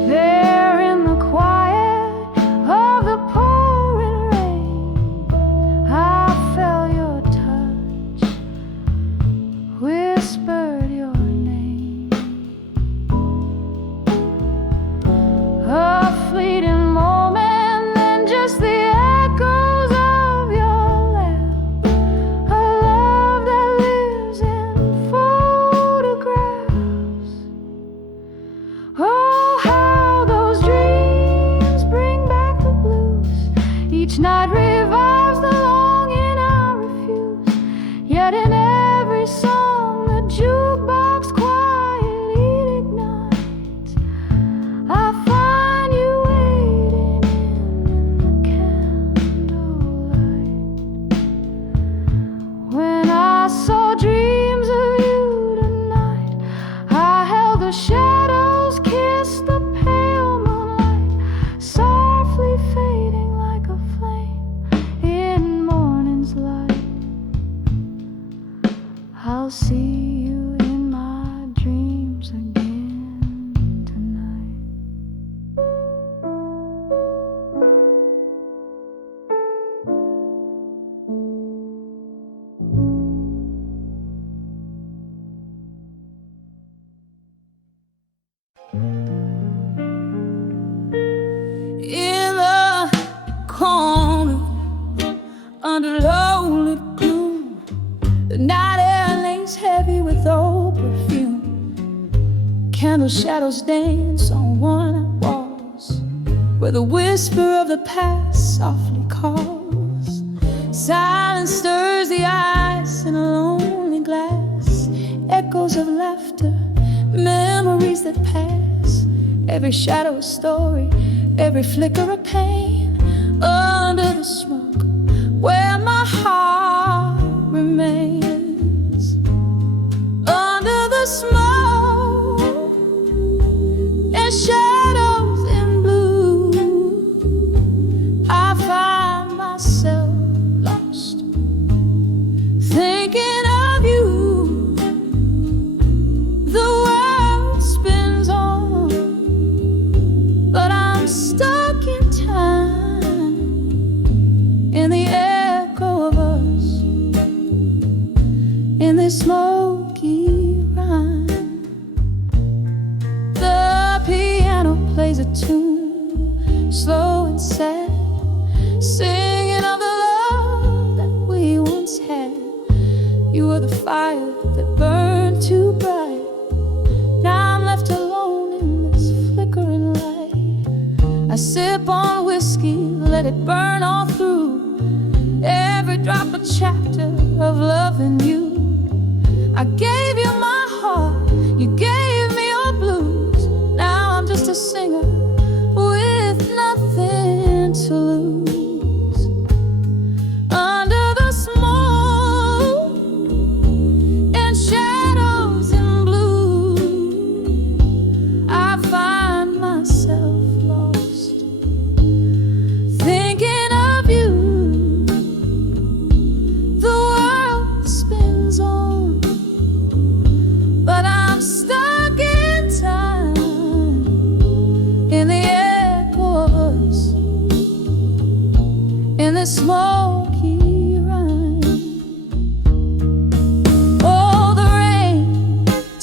There in the quiet of the pouring rain, I felt your touch, whispered your name. A fleeting moment, then just the echoes of your laugh, a love that lives in photographs. Oh, how those dreams bring back the blues. Each night revives the longing I refuse. Yet in every song the jukebox quietly ignites, I find you waiting in the candlelight. When I saw dreams of you tonight, I held the shadows, kissed the pale moonlight, softly fading like a flame in morning's light. I'll see you in my dreams again tonight. In the corner, under low-lit gloom, the night air lays heavy with old perfume. Candle shadows dance on worn-out walls, where the whisper of the past softly calls. Silence stirs the ice in a lonely glass, echoes of laughter, memories that pass. Every shadow a story, every flicker a pain. Under the smoke, where my heart remains. Under the smoke and shadows in blue, I find myself lost, thinking of you. The world spins on, but I'm stuck in time, in the echo of us, in this smoky rhyme. The piano plays a tune, slow and sad, singing of the love that we once had. You were the fire that burned too bright. Now I'm left alone in this flickering light. I sip on whiskey, let it burn all through. Every drop a chapter of loving you. I gave you my heart, you gave me your blues. Now I'm just a singer with nothing to lose. Under the smoke and shadows in blue, I find myself lost, thinking of you. The world spins on,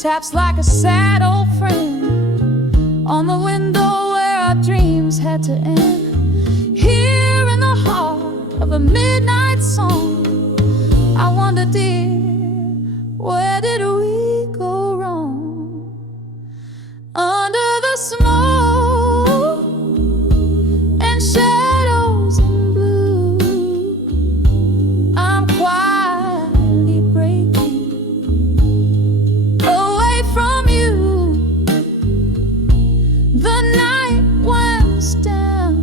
taps like a sad old friend on the window where our dreams had to end. Here in the heart of a midnight song, I wonder, dear, where did we go wrong? Under the smoke and shadows and blue, I'm quietly breaking away from you. The night winds down,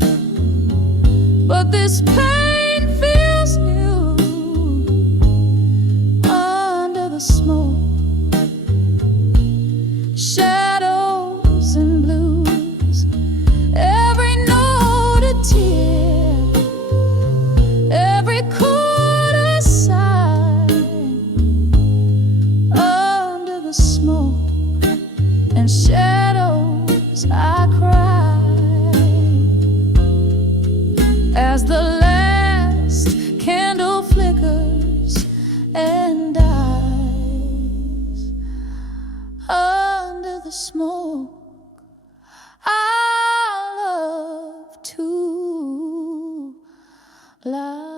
but this pain feels new. Under the smoke, shadows and blues, every note a tear, every chord a sigh. Under the smoke and shadows I cry, as the last candle flickers and dies. Under the smoke, I love to lie.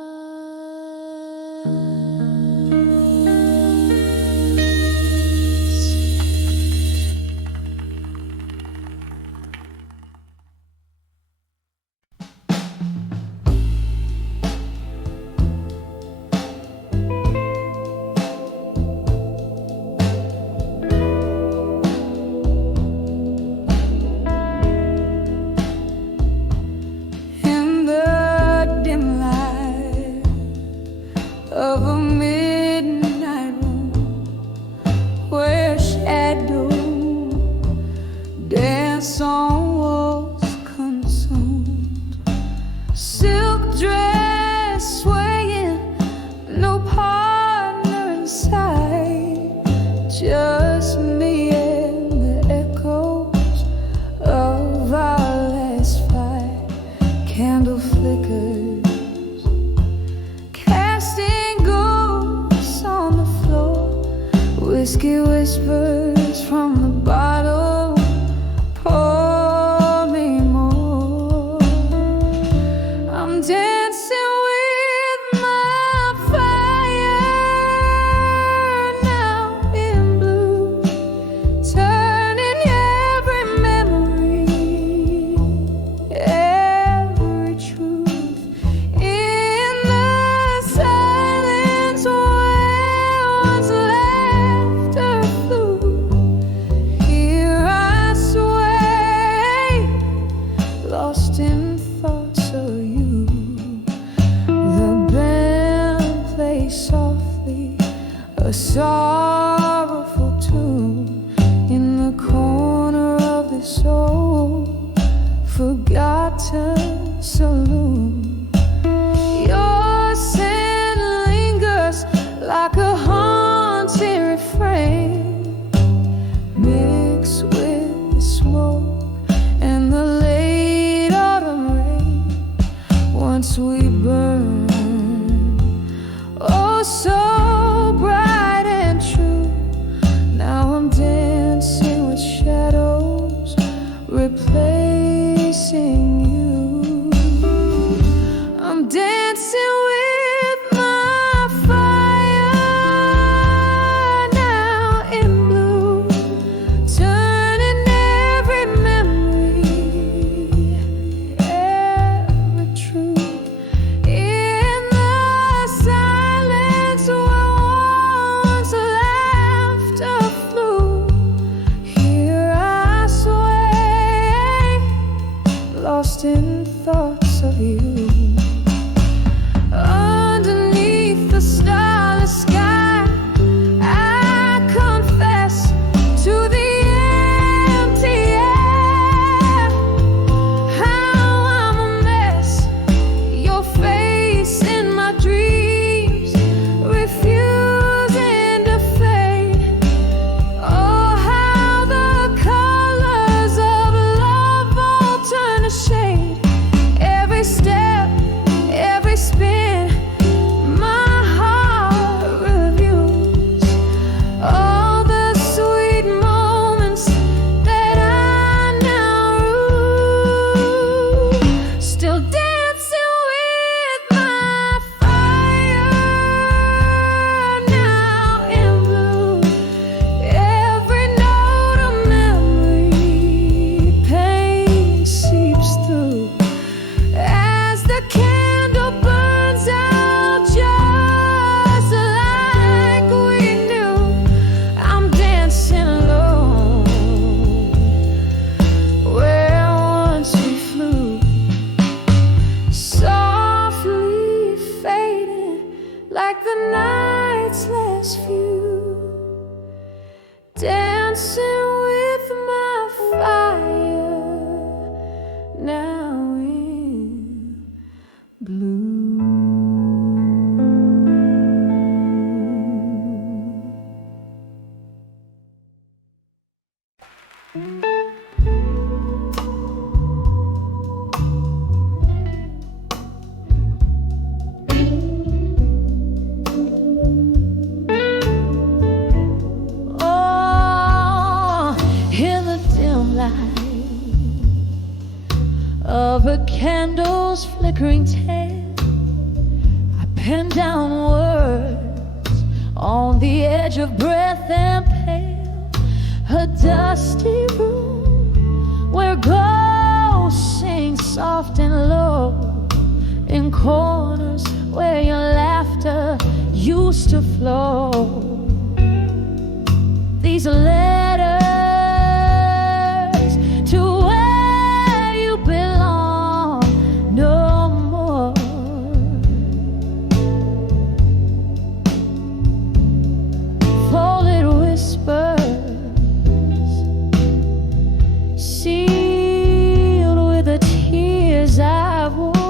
In the dim light of a midnight room, where shadows dance on walls consumed, silk dress swaying, no partner in sight, just me and the echoes of our last fight. Candle flickers, casting ghosts on the floor, whiskey whispers from the bottle, pour me more. I'm dancing with my fire now in blue, turning every memory, every truth in the silence where once laughter flew. Here I sway, lost in thoughts of you. The band plays softly, a sorrowful tune in the corner of this old forgotten saloon. Your scent lingers like a haunting refrain, mixed with the smoke and the late autumn rain. Once we burn, oh so bright and true. Now I'm dancing with shadows, replacing you. I'm dancing with my fire now in blue, turning every memory, every truth in the silence where once laughter flew. Here I sway, of a candle's flickering tail. I pen down words on the edge of breath and pale. A dusty room where ghosts sing soft and low, in corners where your laughter used to flow. These letters to where you belong no more. Folded whispers sealed with the tears I've worn.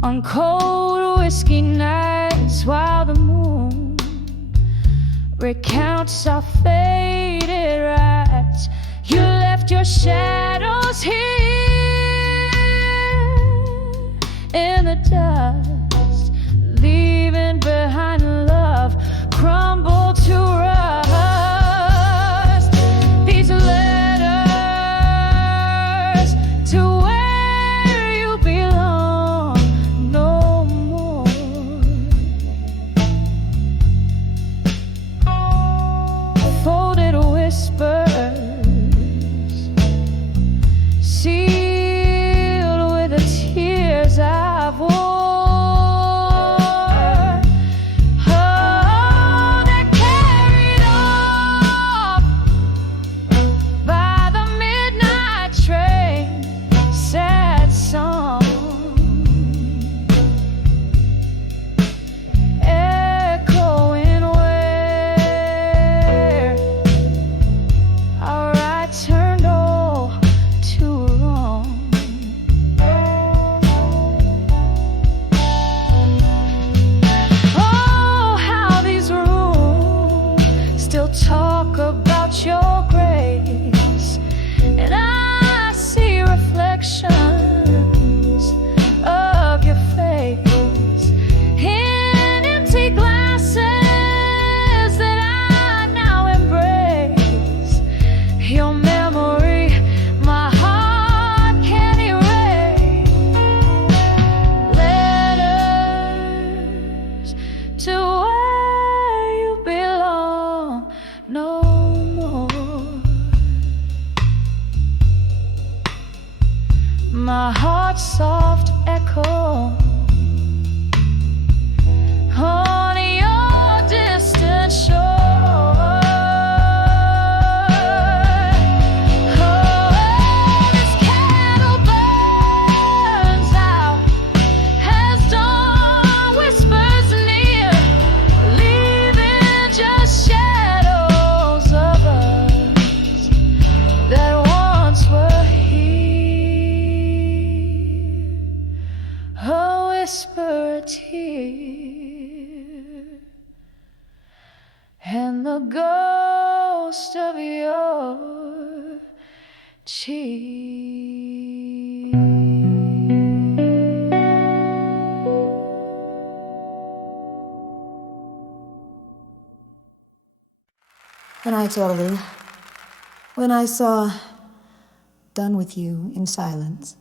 On cold whiskey nights while the moon recounts our faded rights, you left your shadows here in the dust, leaving behind love crumbled to rust. These letters to where you belong no more. Folded whispers sealed with the tears I've worn. Talk about your grace, and I see reflections of your face in empty glasses that I now embrace. Your memory, my heart can't erase. Letters to where you belong no more. My heart's soft echo on your distant shore. Oh, this candle burns out as dawn whispers near, leaving just shadows of us that once were here. A whisper, a tear, and the ghost of your cheek. And I told her, when I saw Done With You in Silence.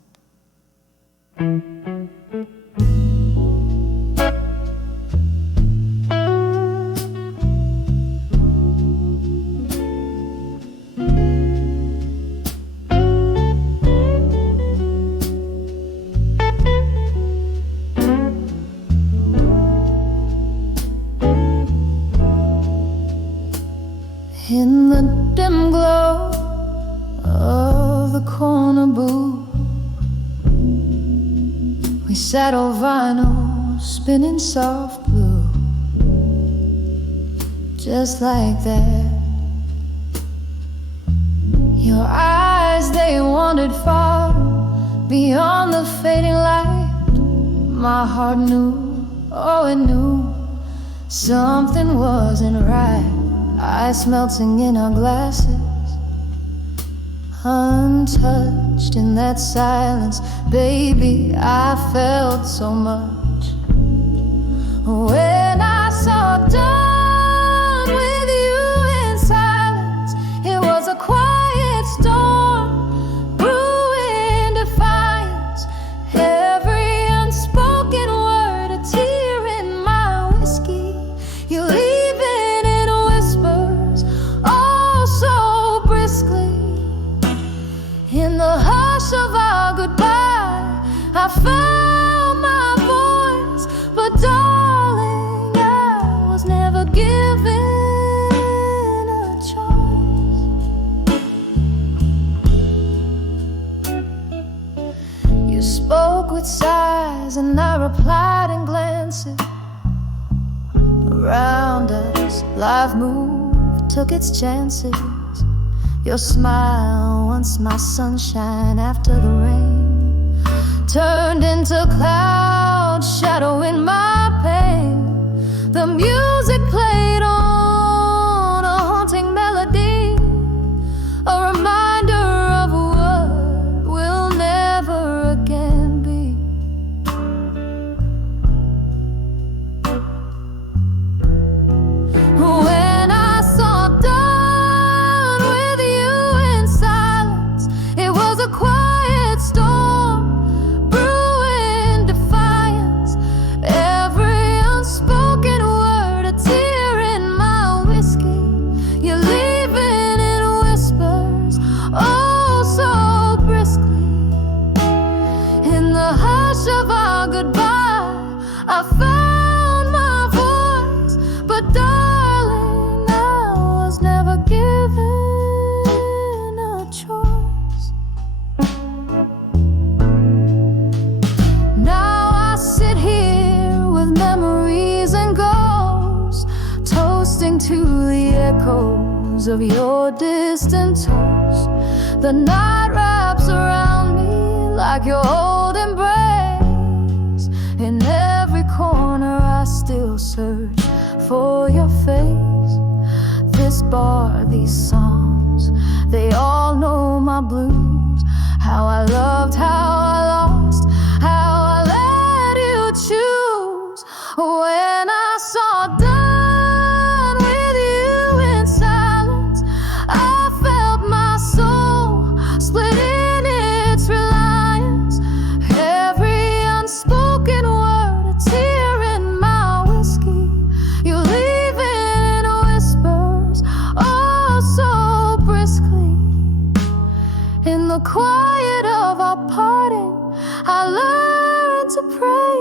In the dim glow of the corner booth, we sat on vinyl, spinning soft blue. Just like that, Your eyes, they wandered far beyond the fading light. My heart knew, oh it knew, something wasn't right. Ice melting in our glasses, untouched in that silence. Baby, I felt so much when I saw done with you in silence. It was a quiet storm brewing defiance. Every unspoken word, a tear in my whiskey. You leave it in whispers, oh so briskly. In the hush of our goodbye, I found my voice, but darling, I was never given a choice. You spoke with sighs and I replied in glances. Around us, life moved, took its chances. Your smile, once my sunshine after the rain, turned into clouds, shadowing my pain. The music played on, a haunting melody, a reminder of what will never again be. When I saw done with you in silence, it was a quiet storm brewing defiance. Every unspoken word, a tear in my whiskey. You leave it in whispers, oh so briskly. In the hush of our goodbye, I found my voice, but darling, I was never given a choice. Now I sit here with memories and ghosts, toasting to the echoes of your distant toast. The night wraps around me like your old embrace. In every corner I still search for your face. This bar, these songs, they all know my blues. How I loved, how I lost, how I let you choose. When I saw done with you in silence, I felt my soul split in its reliance. Every unspoken word, a tear in my whiskey. You leave it in whispers, oh so briskly. In the quiet of our parting, I learned to pray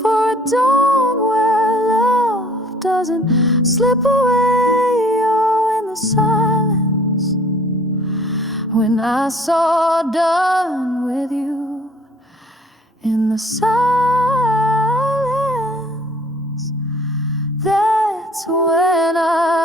for a dawn where love doesn't slip away, oh in the silence. When I saw done with you in the silence, that's when I